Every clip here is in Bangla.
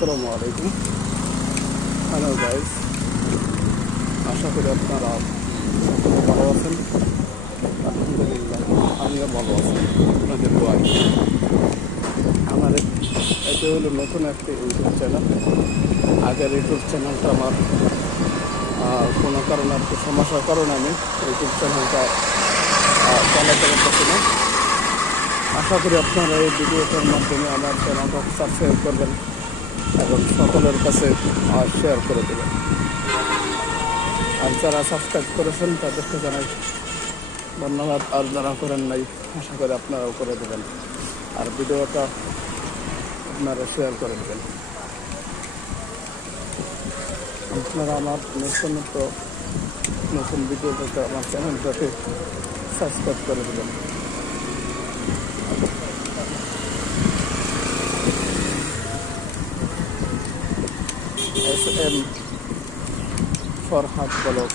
আসসালামু আলাইকুম। হ্যালো গাইস, আশা করি আপনারা সকলে ভালো আছেন। আলহামদুলিল্লাহ, আমিও ভালো আছি আপনাদের দোয়ায়। আমার এটা হলো নতুন একটি ইউটিউব চ্যানেল। আগের ইউটিউব চ্যানেলটা আমার কোনো কারণে আর কি সমস্যার কারণে আমি ইউটিউব চ্যানেলটা চালাতে পারতেছি না। আশা করি আপনারা এই ভিডিওটার মাধ্যমে আমার চ্যানেলটা সাবস্ক্রাইব করবেন এবং সকলের কাছে শেয়ার করে দেবেন। আর যারা সাবস্ক্রাইব করেছেন তাদেরকে জানাই ধন্যবাদ। আর যারা করেন নাই, আশা করি আপনারাও করে দেবেন। আর ভিডিওটা আপনারা শেয়ার করে দেবেন। আপনারা আমার নতুন ভিডিওটাকে আমার চ্যানেলটাকে সাবস্ক্রাইব করে দেবেন। SM ফরহাদ ব্লগ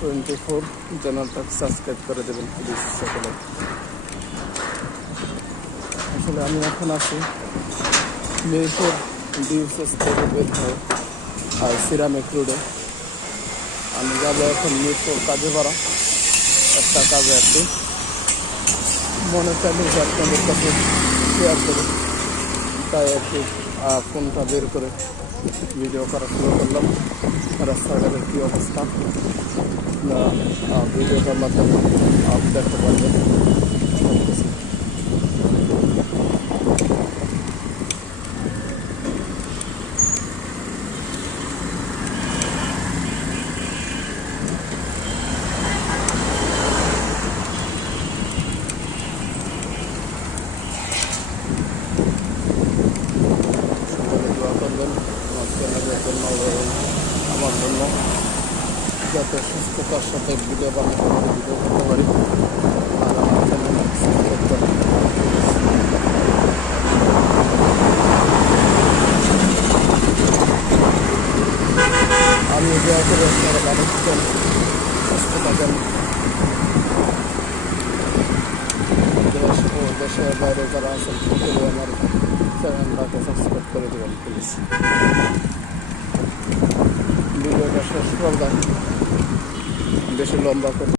24 চ্যানেলটাকে সাবস্ক্রাইব করে দেবেন প্লিজ সকলে। আসলে আমি এখন আছি মেহেরপুর ডিউসেস থেকে বের হয়ে আর সিরামিক রোডে। আমি যাবো এখন মেহেরপুর কাজে পাড়া একটা কাজে আর কি। মনে চাইলে আপনাদের কাছে শেয়ার করুন, তাই আর কি ফোনটা বের করে ভিডিও করা শুরু করলাম। রাস্তাঘাটের কী অবস্থা ভিডিওটার মাধ্যমে দেখতে পারবেন। দোয়া করবেন আমার চ্যানেলের জন্য এবং আমার জন্য, যাতে সুস্থতার সাথে ভিডিও বানাতে পারি, ভিডিও করতে পারি। আর আমার চ্যানেল সাবস্ক্রাইব করেন। আমি দোয়া করে আপনারা ভালো থাকেন, সুস্থ থাকেন। দেশ ও দেশের বাইরে যারা আছেন সকলে আমার চ্যানেলটাকে সাবস্ক্রাইব করে দেবেন প্লিজ। ভিডিওটা শেষ করলাম, বেশি লম্বা করে